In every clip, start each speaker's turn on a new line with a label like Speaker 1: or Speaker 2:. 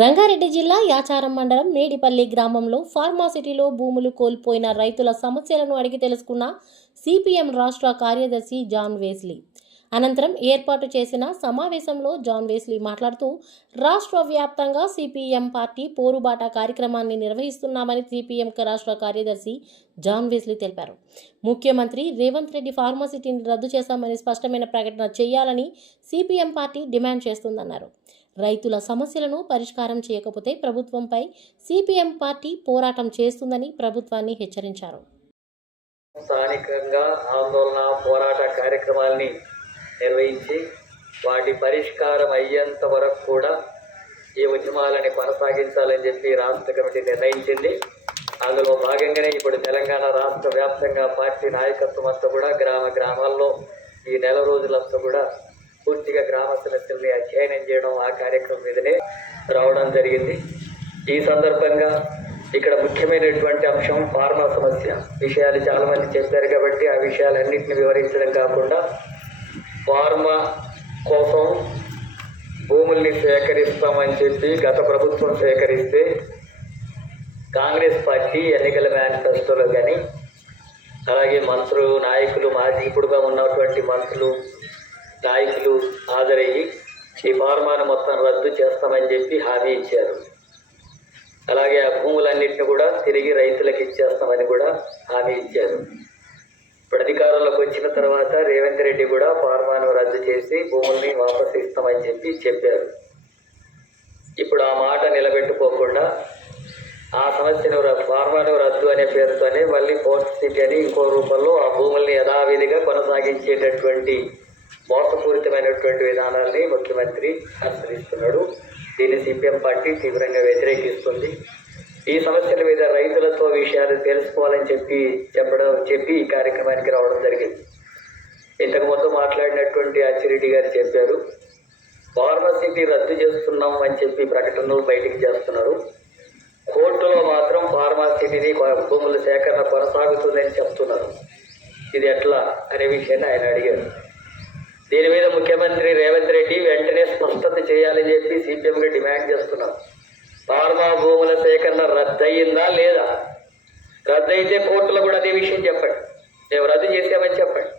Speaker 1: రంగారెడ్డి జిల్లా యాచారం మండలం మేడిపల్లి గ్రామంలో ఫార్మాసిటీలో భూములు కోల్పోయిన రైతుల సమస్యలను అడిగి తెలుసుకున్న సిపిఎం రాష్ట్ర కార్యదర్శి జాన్ వేస్లీ. అనంతరం ఏర్పాటు చేసిన సమావేశంలో జాన్ వేస్లీ మాట్లాడుతూ రాష్ట్ర వ్యాప్తంగా సిపిఎం పార్టీ పోరుబాట కార్యక్రమాన్ని నిర్వహిస్తున్నామని సిపిఎం రాష్ట్ర కార్యదర్శి జాన్ వేస్లీ తెలిపారు. ముఖ్యమంత్రి రేవంత్ రెడ్డి ఫార్మాసిటీని రద్దు చేశామని స్పష్టమైన ప్రకటన చేయాలని సిపిఎం పార్టీ డిమాండ్ చేస్తుందన్నారు. రైతుల సమస్యలను పరిష్కారం చేయకపోతే ప్రభుత్వంపై సిపిఎం పార్టీ పోరాటం చేస్తుందని ప్రభుత్వాన్ని హెచ్చరించారు.
Speaker 2: స్థానికంగా ఆందోళన పోరాట కార్యక్రమాల్ని నిర్వహించి వాటి పరిష్కారం అయ్యేంత వరకు కూడా ఈ ఉద్యమాలని కొనసాగించాలని చెప్పి రాష్ట్ర కమిటీ నిర్ణయించింది. అందులో భాగంగానే ఇప్పుడు తెలంగాణ రాష్ట్ర వ్యాప్తంగా పార్టీ నాయకత్వం అంతా కూడా గ్రామ గ్రామాల్లో ఈ నెల రోజులంతా కూడా పూర్తిగా గ్రామ సమస్యల్ని అధ్యయనం చేయడం ఆ కార్యక్రమం మీదనే రావడం జరిగింది. ఈ సందర్భంగా ఇక్కడ ముఖ్యమైనటువంటి అంశం ఫార్మా సమస్య. విషయాలు చాలామంది చెప్పారు కాబట్టి ఆ విషయాలన్నింటిని వివరించడం కాకుండా ఫార్మా కోసం భూముల్ని సేకరిస్తామని చెప్పి గత ప్రభుత్వం సేకరిస్తే కాంగ్రెస్ పార్టీ ఎన్నికల మేనిఫెస్టోలో కానీ అలాగే మంత్రులు నాయకులు మాజీ ఇప్పుడుగా ఉన్నటువంటి మంత్రులు నాయకులు హాజరయ్యి ఈ ఫార్మాను మొత్తం రద్దు చేస్తామని చెప్పి హామీ ఇచ్చారు. అలాగే ఆ భూములన్నింటిని కూడా తిరిగి రైతులకు ఇచ్చేస్తామని కూడా హామీ ఇచ్చారు. ఇప్పుడు అధికారంలోకి వచ్చిన తర్వాత రేవంత్ రెడ్డి కూడా ఫార్మాను రద్దు చేసి భూముల్ని వాపసు ఇస్తామని చెప్పి చెప్పారు. ఇప్పుడు ఆ మాట నిలబెట్టుకోకుండా ఆ సమస్యను ర- ఫార్మాను రద్దు అనే పేరుతోనే మళ్ళీ పోస్ట్ సిటీ అని ఇంకో రూపంలో ఆ భూముల్ని యథావిధిగా కొనసాగించేటటువంటి మోసపూరితమైనటువంటి విధానాల్ని ముఖ్యమంత్రి అనుసరిస్తున్నాడు. దీన్ని సిపిఎం పార్టీ తీవ్రంగా వ్యతిరేకిస్తుంది. ఈ సమస్యల మీద రైతులతో విషయాలు తెలుసుకోవాలని చెప్పి చెప్పడం చెప్పి ఈ కార్యక్రమానికి రావడం జరిగింది. ఇంతకు ముందు మాట్లాడినటువంటి అచ్చిరెడ్డి గారు చెప్పారు ఫార్మసీని రద్దు చేస్తున్నాం అని చెప్పి ప్రకటనలు బయటికి చేస్తున్నారు. కోర్టులో మాత్రం ఫార్మసీని భూముల సేకరణ కొనసాగుతుందని చెప్తున్నారు. ఇది ఎట్లా అనే విషయాన్ని ఆయన అడిగారు. దీని మీద ముఖ్యమంత్రి రేవంత్ రెడ్డి వెంటనే స్పష్టత చేయాలని చెప్పి సిపిఎంగా డిమాండ్ చేస్తున్నారు ఫార్మా భూముల సేకరణ రద్దయిందా లేదా? రద్దయితే కోర్టులో కూడా అదే విషయం చెప్పండి. మేము రద్దు చేసామని చెప్పండి.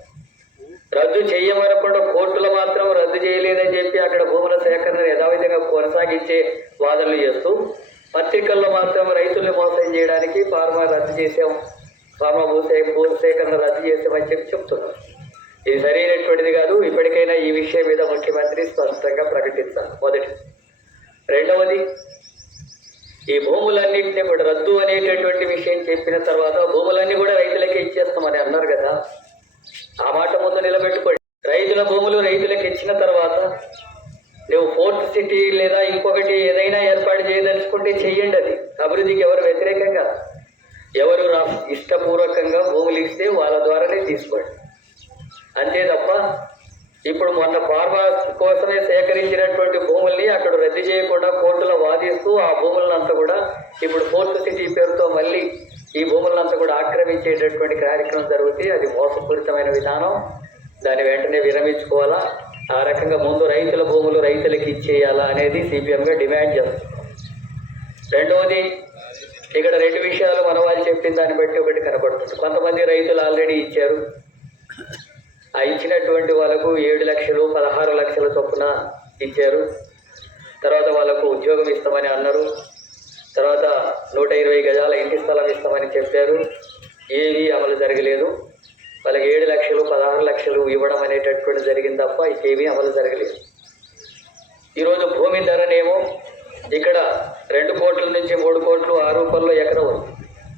Speaker 2: రద్దు చేయమనకుండా కోర్టులు మాత్రం రద్దు చేయలేదని చెప్పి అక్కడ భూముల సేకరణ యథావిధంగా కొనసాగించే వాదనలు చేస్తూ పత్రికల్లో మాత్రం రైతుల్ని మోసం చేయడానికి ఫార్మా రద్దు చేసాం ఫార్మా భూసే భూ సేకరణ రద్దు చేసామని చెప్పి చెప్తున్నారు ఇది సరైనటువంటిది కాదు ఇప్పటికైనా ఈ విషయం మీద ముఖ్యమంత్రి స్పష్టంగా ప్రకటించాలి మొదటి రెండవది ఈ భూములన్నింటినీ కూడా రద్దు అనేటటువంటి విషయం చెప్పిన తర్వాత భూములన్నీ కూడా రైతులకే ఇచ్చేస్తామని అన్నారు కదా. ఆ మాట ముందు నిలబెట్టుకోండి. రైతుల భూములు రైతులకు ఇచ్చిన తర్వాత నువ్వు ఫోర్త్ సిటీ లేదా ఇంకొకటి ఏదైనా ఏర్పాటు చేయదలుచుకుంటే చెయ్యండి అది. అభివృద్ధికి ఎవరు వ్యతిరేకంగా? ఎవరు రా ఇష్టపూర్వకంగా భూములు ఇస్తే వాళ్ళ ద్వారానే తీసుకోండి. అంతే తప్ప ఇప్పుడు మొన్న ఫార్మా కోసమే సేకరించినటువంటి భూముల్ని అక్కడ రద్దు చేయకుండా కోర్టులో వాదిస్తూ ఆ భూములనంతా కూడా ఇప్పుడు ఫోర్త్ సిటీ పేరుతో మళ్ళీ ఈ భూములంతా కూడా ఆక్రమించేటటువంటి కార్యక్రమం జరుగుతుంది అది మోసపూరితమైన విధానం. దాన్ని వెంటనే విరమించుకోవాలా? ఆ రకంగా ముందు రైతుల భూములు రైతులకు ఇచ్చేయాలా అనేది సిపిఎంగా డిమాండ్ చేస్తుంది. రెండవది ఇక్కడ రెండు విషయాలు మన వాళ్ళు చెప్పిన దాన్ని బట్టి ఒకటి కనపడుతుంది. కొంతమంది రైతులు ఆల్రెడీ ఇచ్చారు. ఆ ఇచ్చినటువంటి వాళ్ళకు ఏడు లక్షలు పదహారు లక్షల చొప్పున ఇచ్చారు. తర్వాత వాళ్ళకు ఉద్యోగం ఇస్తామని అన్నారు. తర్వాత నూట ఇరవై గజాల ఇంటి స్థలం ఇస్తామని చెప్పారు. ఏవి అమలు జరగలేదు. వాళ్ళకి ఏడు లక్షలు పదహారు లక్షలు ఇవ్వడం అనేటటువంటి జరిగింది తప్ప ఇంకేమీ అమలు జరగలేదు. ఈరోజు భూమి ధరనేమో ఇక్కడ రెండు కోట్ల నుంచి మూడు కోట్లు ఆ రూపంలో ఎకరం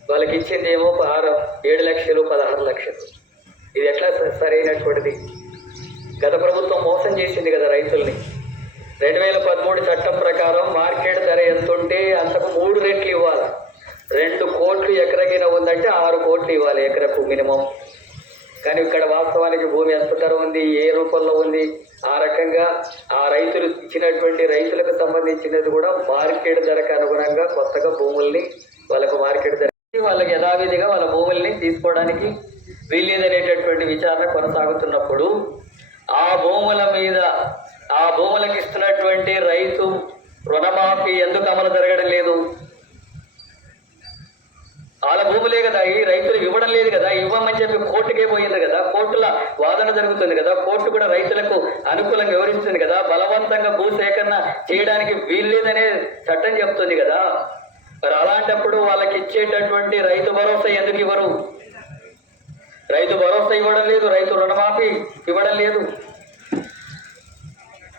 Speaker 2: వాళ్ళకి ఇచ్చింది ఏమో ఆరు ఏడు లక్షలు పదహారు లక్షలు. ఇది ఎట్లా స- సరైనటువంటిది? గత ప్రభుత్వం మోసం చేసింది కదా రైతుల్ని. రెండు వేల పదమూడు చట్టం ప్రకారం మార్కెట్ ధర ఎంత ఉంటే అంతకు మూడు రెట్లు ఇవ్వాలి. రెండు కోట్లు ఎకరగిన ఉందంటే ఆరు కోట్లు ఇవ్వాలి ఎకరకు మినిమం. కానీ ఇక్కడ వాస్తవానికి భూమి ఎంత ధర ఉంది ఏ రూపంలో ఉంది? ఆ రకంగా ఆ రైతులు ఇచ్చినటువంటి రైతులకు సంబంధించినది కూడా మార్కెట్ ధరకు అనుగుణంగా కొత్తగా భూముల్ని వాళ్ళకు మార్కెట్ ధర వాళ్ళకి యథావిధిగా వాళ్ళ భూముల్ని తీసుకోవడానికి ఉన్నటువంటి విచారణ కొనసాగుతున్నప్పుడు ఆ భూముల మీద ఆ భూములకు ఇస్తున్నటువంటి రైతు రుణమాఫీ ఎందుకు అమలు జరగడం లేదు? వాళ్ళ భూములే కదా ఈ రైతులు ఇవ్వడం లేదు కదా ఇవ్వమని చెప్పి కోర్టుకే పోయింది కదా కోర్టుల వాదన జరుగుతుంది కదా కోర్టు కూడా రైతులకు అనుకూలంగా వివరిస్తుంది కదా బలవంతంగా భూ సేకరణ చేయడానికి వీల్లేదనే చట్టం చెప్తుంది కదా. మరి అలాంటప్పుడు వాళ్ళకి ఇచ్చేటటువంటి రైతు భరోసా ఎందుకు ఇవ్వరు? రైతు భరోసా ఇవ్వడం లేదు రైతు రుణమాఫీ ఇవ్వడం లేదు.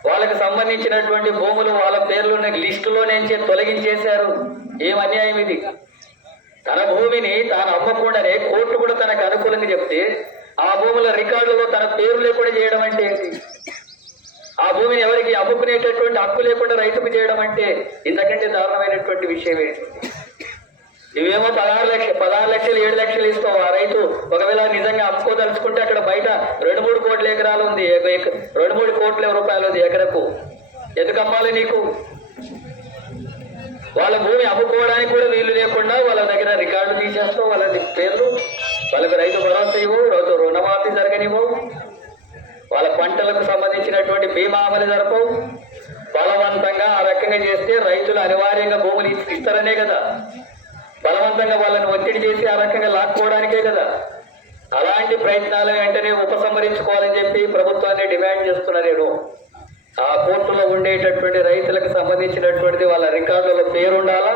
Speaker 2: వాళ్ళకి సంబంధించినటువంటి భూములు వాళ్ళ పేర్లు లిస్టులో నుంచి తొలగించేశారు. ఏం అన్యాయం ఇది? తన భూమిని తాను అమ్మకుండానే కోర్టు కూడా తనకు అనుకూలంగా చెప్తే ఆ భూముల రికార్డులో తన పేరు లేకుండా చేయడం అంటే ఆ భూమిని ఎవరికి అమ్ముకునేటటువంటి హక్కు లేకుండా రైతుకు చేయడం అంటే ఇంతకంటే దారుణమైనటువంటి విషయం ఏంటి? నువ్వేమో పదహారు లక్ష పదహారు లక్షలు ఏడు లక్షలు ఇస్తావు ఆ రైతు. ఒకవేళ నిజంగా అమ్ముకోదలుచుకుంటే అక్కడ బయట రెండు మూడు కోట్ల ఎకరాలు ఉంది. రెండు మూడు కోట్ల రూపాయలు ఉంది ఎకరకు. ఎందుకు అమ్మాలి నీకు? వాళ్ళ భూమి అమ్ముకోవడానికి కూడా వీలు లేకుండా వాళ్ళ దగ్గర రికార్డు తీసేస్తావు వాళ్ళ పేర్లు. వాళ్ళకి రైతు భరోసా ఇవ్వవు రైతు రుణమాఫీ జరగనివ్వవు వాళ్ళ పంటలకు సంబంధించినటువంటి బీమా అమలు జరపవు. బలవంతంగా ఆ రకంగా చేస్తే రైతులు అనివార్యంగా భూములు ఇస్తారనే కదా. బలవంతంగా వాళ్ళని ఒత్తిడి చేసి ఆ రకంగా లాక్కోవడానికే కదా. అలాంటి ప్రయత్నాలు వెంటనే ఉపసంహరించుకోవాలని చెప్పి ప్రభుత్వాన్ని డిమాండ్ చేస్తున్నారు నేను ఆ కోర్టులో ఉండేటటువంటి రైతులకు సంబంధించినటువంటి వాళ్ళ రికార్డులలో పేరు ఉండాలా